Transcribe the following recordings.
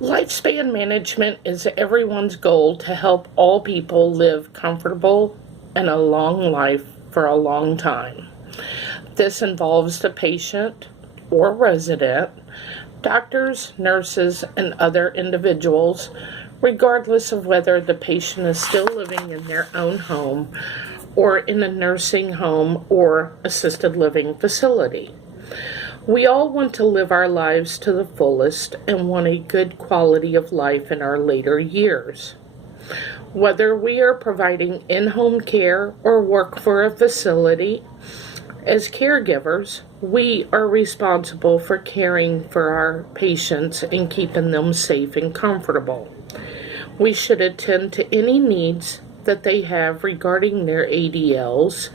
Lifespan management is everyone's goal to help all people live comfortable and a long life for a long time. This involves the patient or resident, doctors, nurses, and other individuals, regardless of whether the patient is still living in their own home or in a nursing home or assisted living facility. We all want to live our lives to the fullest and want a good quality of life in our later years. Whether we are providing in-home care or work for a facility, as caregivers, we are responsible for caring for our patients and keeping them safe and comfortable. We should attend to any needs that they have regarding their ADLs,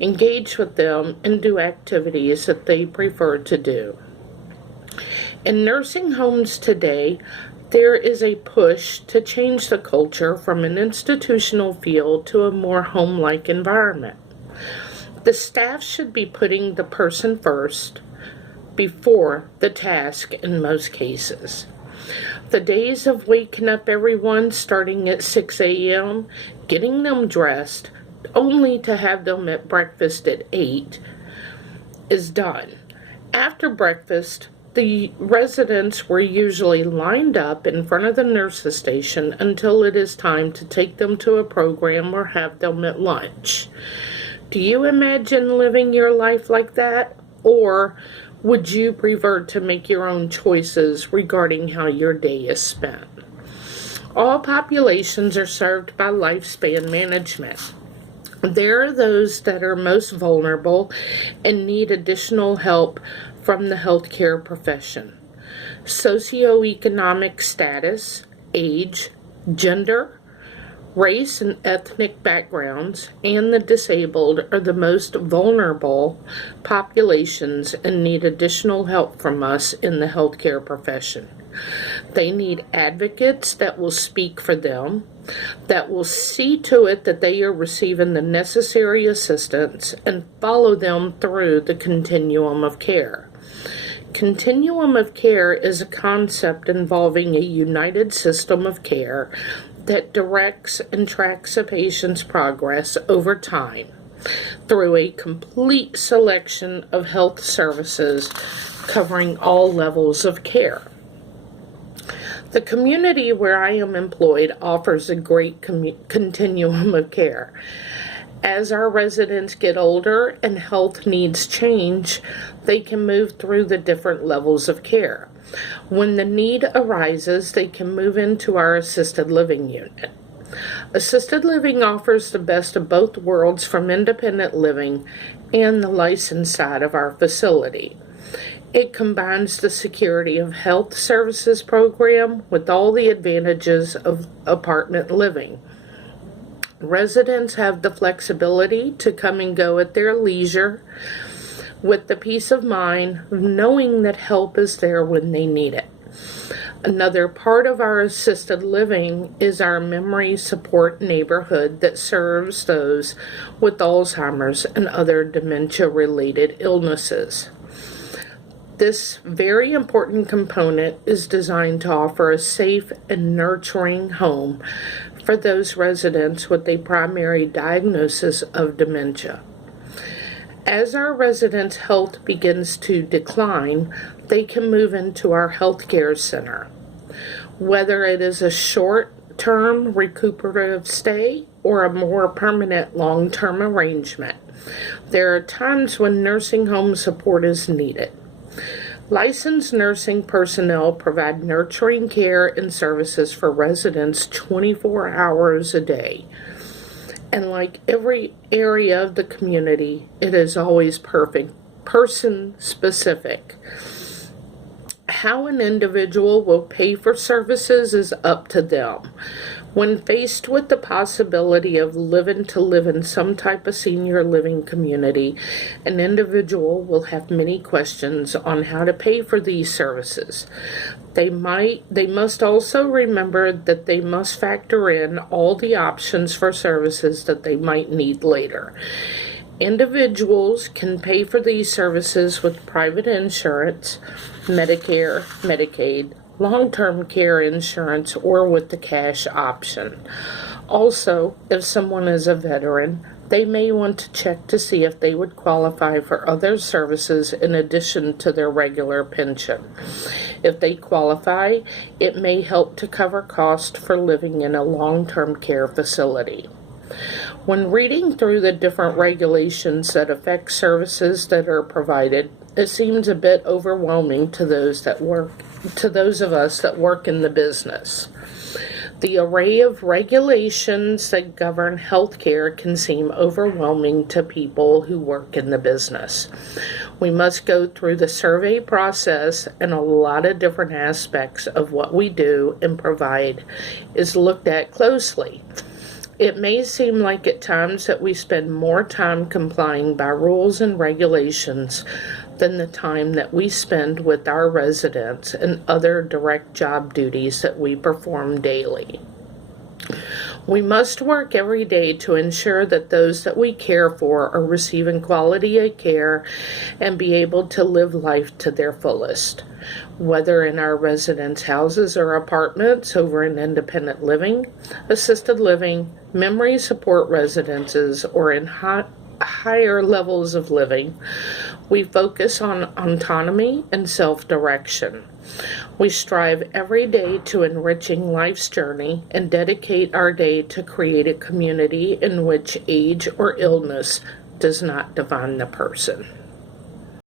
engage with them, and do activities that they prefer to do. In nursing homes today, there is a push to change the culture from an institutional feel to a more home-like environment. The staff should be putting the person first before the task in most cases. The days of waking up everyone starting at 6 a.m., getting them dressed, only to have them at breakfast at 8 is done. After breakfast, the residents were usually lined up in front of the nurse's station until it is time to take them to a program or have them at lunch. Do you imagine living your life like that? Or would you prefer to make your own choices regarding how your day is spent? All populations are served by lifespan management. There are those that are most vulnerable and need additional help from the healthcare profession. Socioeconomic status, age, gender, race and ethnic backgrounds, and the disabled are the most vulnerable populations and need additional help from us in the healthcare profession. They need advocates that will speak for them, that will see to it that they are receiving the necessary assistance and follow them through the continuum of care. Continuum of care is a concept involving a united system of care that directs and tracks a patient's progress over time through a complete selection of health services covering all levels of care. The community where I am employed offers a great continuum of care. As our residents get older and health needs change, they can move through the different levels of care. When the need arises, they can move into our assisted living unit. Assisted living offers the best of both worlds from independent living and the licensed side of our facility. It combines the security of health services program with all the advantages of apartment living. Residents have the flexibility to come and go at their leisure with the peace of mind of knowing that help is there when they need it. Another part of our assisted living is our memory support neighborhood that serves those with Alzheimer's and other dementia-related illnesses. This very important component is designed to offer a safe and nurturing home for those residents with a primary diagnosis of dementia. As our residents' health begins to decline, they can move into our healthcare center. Whether it is a short-term recuperative stay or a more permanent long-term arrangement, there are times when nursing home support is needed. Licensed nursing personnel provide nurturing care and services for residents 24 hours a day. And like every area of the community, it is always perfect, person-specific. How an individual will pay for services is up to them. When faced with the possibility of live in some type of senior living community, an individual will have many questions on how to pay for these services. They must also remember that they must factor in all the options for services that they might need later. Individuals can pay for these services with private insurance, Medicare, Medicaid, long-term care insurance or with the cash option. Also, if someone is a veteran, they may want to check to see if they would qualify for other services in addition to their regular pension. If they qualify, it may help to cover costs for living in a long-term care facility. When reading through the different regulations that affect services that are provided, it seems a bit overwhelming to those of us that work in the business. The array of regulations that govern healthcare can seem overwhelming to people who work in the business. We must go through the survey process, and a lot of different aspects of what we do and provide is looked at closely. It may seem like at times that we spend more time complying by rules and regulations than the time that we spend with our residents and other direct job duties that we perform daily. We must work every day to ensure that those that we care for are receiving quality of care and be able to live life to their fullest. Whether in our residents' houses or apartments, over in independent living, assisted living, memory support residences, or in higher levels of living, we focus on autonomy and self-direction. We strive every day to enriching life's journey and dedicate our day to create a community in which age or illness does not define the person.